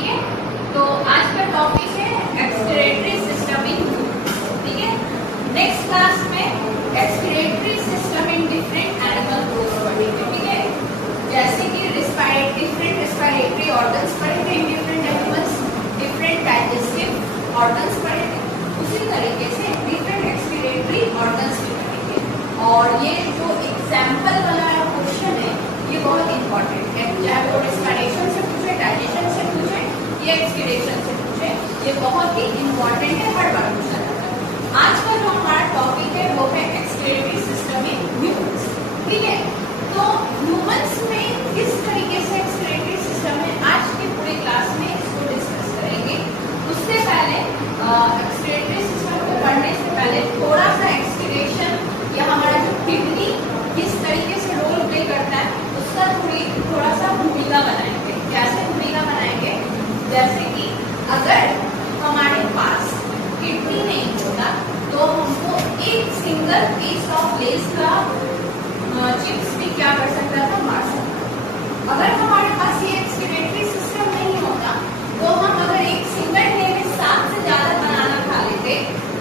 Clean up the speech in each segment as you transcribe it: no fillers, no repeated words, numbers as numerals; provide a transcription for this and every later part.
ठीक है। तो आज का टॉपिक है एक्सक्रीटरी सिस्टम इन ह्यूमंस, ठीक है। नेक्स्ट क्लास में excretory system in different animal groups पढ़ेंगे, ठीक है। जैसे कि डिफरेंट रेस्पिरेटरी ऑर्गन्स पढ़ेंगे in different animals, different digestive organs पढ़ेंगे, उसी तरीके से डिफरेंट एक्सक्रीटरी ऑर्गन्स भी पढ़ेंगे। और ये जो एग्जाम्पल वाला क्वेश्चन है ये बहुत इंपॉर्टेंट है, चाहे वो रेस्पिरेशन से पूछे, डाइजेशन से पूछे या एक्सक्रीशन से पूछे, ये बहुत ही इंपॉर्टेंट है, हर बार पूछा जाता है। आज का जो हमारा टॉपिक है वो है एक्सक्रीटरी सिस्टम इन ह्यूमंस, ठीक है। तो ह्यूमंस में किस तरीके से एक्सक्रीटरी सिस्टम है, आज की पूरी क्लास में इसको डिस्कस करेंगे। उससे पहले एक्सक्रीटरी सिस्टम को पढ़ने से पहले थोड़ा सा एक्सक्रीशन या हमारा जो किडनी किस तरीके से रोल प्ले करता है उसका थोड़ा सा भूमिका बनाएंगे। कैसे भूमिका बनाएंगे, जैसे कि अगर हमारे पास किडनी नहीं होता तो हमको एक सिंगल पीस ऑफ लेस का चिप्स भी क्या कर सकता था, मार सकता। अगर हमारे पास ये एक्सक्रीटरी सिस्टम नहीं होता तो हम अगर एक सिंगल डे में 7 से ज्यादा बनाना खा लेते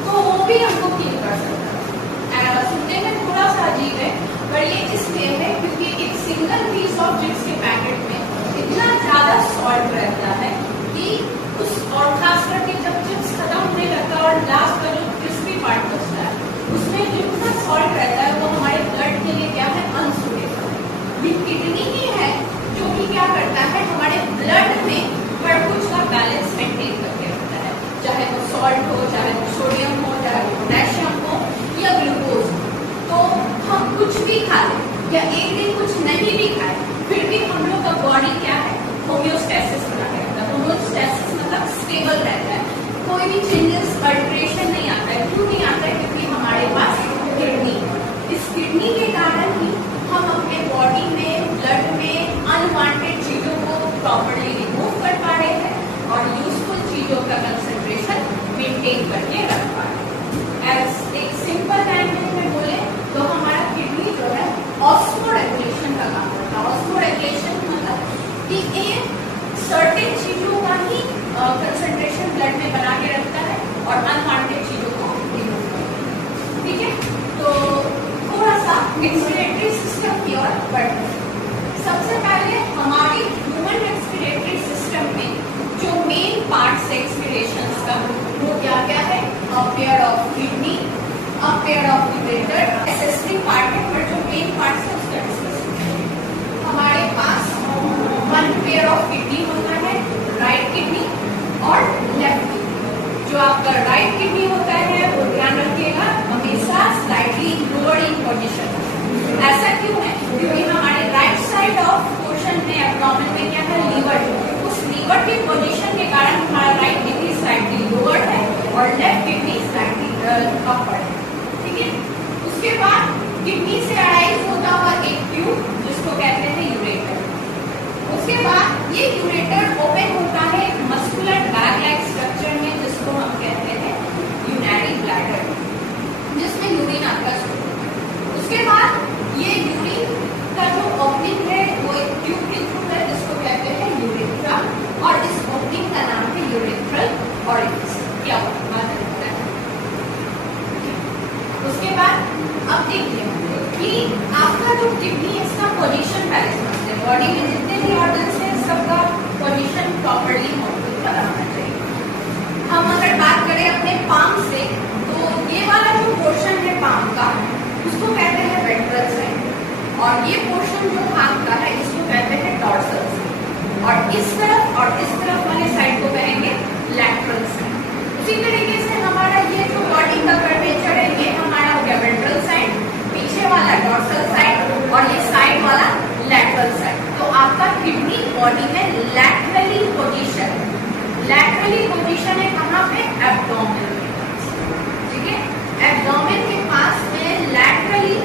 तो वो भी हमको किल कर सकता था। सुनने में थोड़ा सा अजीब है पर ये इसलिए है क्योंकि एक सिंगल पीस ऑफ चिप्स के पैकेट में इतना ज्यादा सॉल्ट रहता है कि उस, और खास करके जब चिप्स खत्म होने लगता है और लास्ट का जो क्रिस्पी पार्ट बचता है उसमें जितना सॉल्ट रहता है वो हमारे ब्लड के लिए क्या है, अनसूटेबल है। ये किडनी ही है जो कि क्या करता है, हमारे ब्लड में हर कुछ का बैलेंस मेंटेन करके रखता है, चाहे वो सॉल्ट हो, चाहे वो सोडियम हो, चाहे वो पोटेशियम हो या ग्लूकोज हो। तो हम कुछ भी खा लें या एक दिन कुछ नहीं भी खाए फिर भी हम लोग का बॉडी क्या है, होम्योस्टेसिस बना के रखता है। होम्योस्टेसिस मतलब स्टेबल रहता है, कोई भी चेंजेस अल्टरेशन नहीं आता है। क्यों नहीं आता है, क्योंकि हमारे पास किडनी, इस किडनी के कारण ही हम अपने बॉडी में, ब्लड में अनवांटेड चीजों को प्रॉपर्ली रिमूव कर पा रहे हैं और यूजफुल चीजों का कंसंट्रेशन मेंटेन करके रख पा रहे हैं। एज एक सिंपल लैंग्वेज में बोले तो हमारा किडनी जो है ऑस्मोरेगुलेशन का काम करता है। ऑस्मोरेगुलेशन मतलब कि एक सर्टेन चीजों का ही कंसंट्रेशन ब्लड में बना के रखता है और अनवांटेड चीजों को रिमूव करता है, ठीक है। तो थोड़ा सा एक्सक्रीटरी सिस्टम की ओर बढ़ते हैं। सबसे पहले हमारी ह्यूमन एक्सक्रीटरी सिस्टम में जो मेन पार्ट्स है एक्सक्रीशन का वो क्या क्या है, a pair of kidney, a pair of ureter, assessing part है पर जो मेन पार्ट्स है उसका डिस्कस करेंगे। हमारे पास 1 पेयर ऑफ किडनी होता है, राइट किडनी और लेफ्ट किडनी। जो आपका राइट किडनी होता है वो ध्यान रखिएगा हमेशा स्लाइटली लोअर इन पोजीशन। ऐसा क्यों है, क्योंकि हमारे राइट साइड ऑफ पोर्शन में एब्डोमेन में क्या है, लीवर। उस लीवर के पोजीशन के कारण हमारा राइट किडनी स्लाइटली लोअर है और लेफ्ट किडनी स्लाइटली अपर है, ठीक है। उसके बाद किडनी से अराइज होता हुआ एक ट्यूब जिसको कहते हैं यूरेटर। उसके बाद ये यूरेटर ओपन होता है एक मस्कुलर बैग लाइक स्ट्रक्चर में जिसको हम कहते हैं यूरिनरी ब्लैडर, जिसमें यूरिन आपका स्टोर होता है। उसके बाद ये यूरिन का जो ओपनिंग है वो एक ट्यूब के थ्रू है जिसको कहते हैं यूरेथ्रा और इस ओपनिंग का नाम है यूरेथ्रल ऑरिफिस। क्या होता है उसके बाद अब देखिए कि आपका जो किडनी है इसका पोजीशन पहले समझते हैं। बॉडी में जितने भी ऑर्गन्स हैं सबका पोजीशन प्रॉपर्ली मौजूद बनाना चाहिए। हम अगर बात करें अपने पाम से तो ये वाला जो पोर्शन है पाम का उसको कहते हैं वेंट्रल साइड और ये पोर्शन जो हाथ का है इसको कहते हैं डॉर्सल साइड और इस तरफ वाले साइड को कहेंगे लैटरल साइड। उसी तरीके से हमारा ये जो बॉडी का कर्वेचर है ये हमारा हो गया वेंट्रल साइड, पीछे वाला डॉर्सल साइड और ये साइड वाला लैटरल साइड। तो आपका किडनी बॉडी में लैटरली पोजीशन है कहाँ पे, एब्डोमेन के पास, ठीक है। एब्डोमेन के पास में लैटरली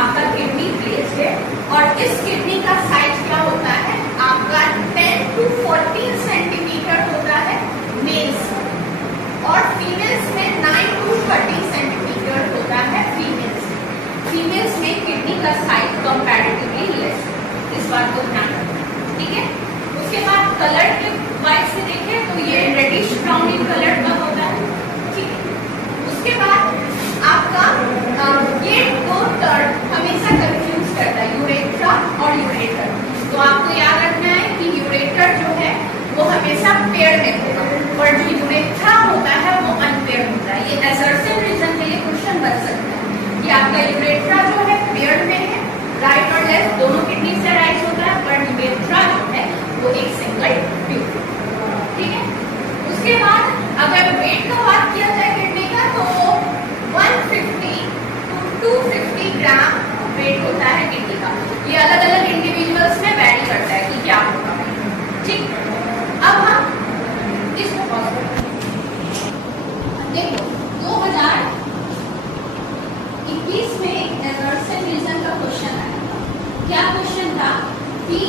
आपका किडनी प्लेस्ड है और इस किडनी का साइज क्या होता है आपका 10 to 14 सेंटीमीटर होता है मेल्स और फीमेल्स में 9 to 30 सेंटीमीटर होता है फीमेल्स में किडनी का साइज कंपैरेटिवली लेस, इस बात को ध्यान रखना, ठीक है। उसके बाद कलर के वाइज से देखें पेयर में होगा, और जो यूरेथ्रा होता है वो अनपेयर होता है। ये असर्शन रीजन के लिए क्वेश्चन बन सकता है कि आपका यूरेथ्रा जो है पेयर में है, राइट और लेफ्ट दोनों किडनी से राइज होता है, पर यूरेथ्रा जो है वो एक सिंगल ट्यूब। ठीक है, उसके बाद अगर वेट का बात किया जाए किडनी का तो 150 to 250 ग्राम वेट होता है किडनी का। ये अलग अलग इंडिविजुअल्स में वैरी करता है कि क्या होगा। ठीक, अब हम इसको पॉज करते हैं। देखो 2021 में एमर्सन रीजन का क्वेश्चन आया था। क्या क्वेश्चन था कि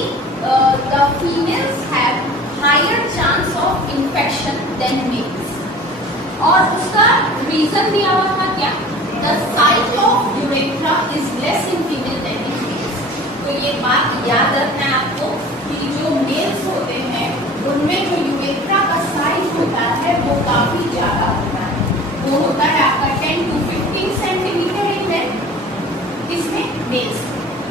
the females have higher chance of infection than males, और उसका रीजन दिया हुआ था क्या, the size of urethra is less in female than in males. तो ये बात याद रखना है आपको कि जो मेल्स होते हैं उनमें जो यूरेथ्रा का साइज होता है वो काफी ज्यादा होता है, वो होता है आपका 10 to 15 सेंटीमीटर इन लेंथ, इसमें मेल्स।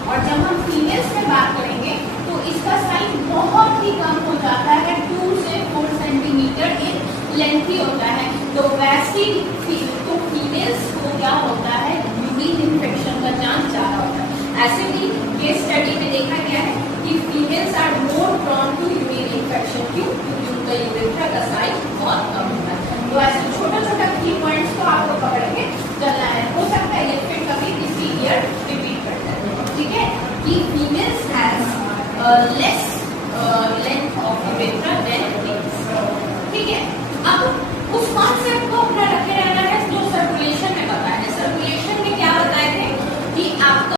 और जब हम फीमेल्स में बात करेंगे तो इसका साइज बहुत ही कम हो जाता है, 2 से 4 सेंटीमीटर इन लेंथ ही होता है। तो वैसी तो फीमेल्स को क्या होता है, यूरिन इन्फेक्शन का चांस ज्यादा होता है। ऐसे भी ये स्टडी में देखा गया है कि females are more prone to urine infection. क्यों? क्योंकि उनका यूरेथ्रा का साइज बहुत कम होता है। तो ऐसे छोटा छोटा की पॉइंट्स को आपको पकड़ के चलना है। हो सकता है ये फिर कभी किसी ईयर रिपीट करता है। ठीक है, कि females has less length of urethra than males. ठीक है, अब उस कॉन्सेप्ट को अपना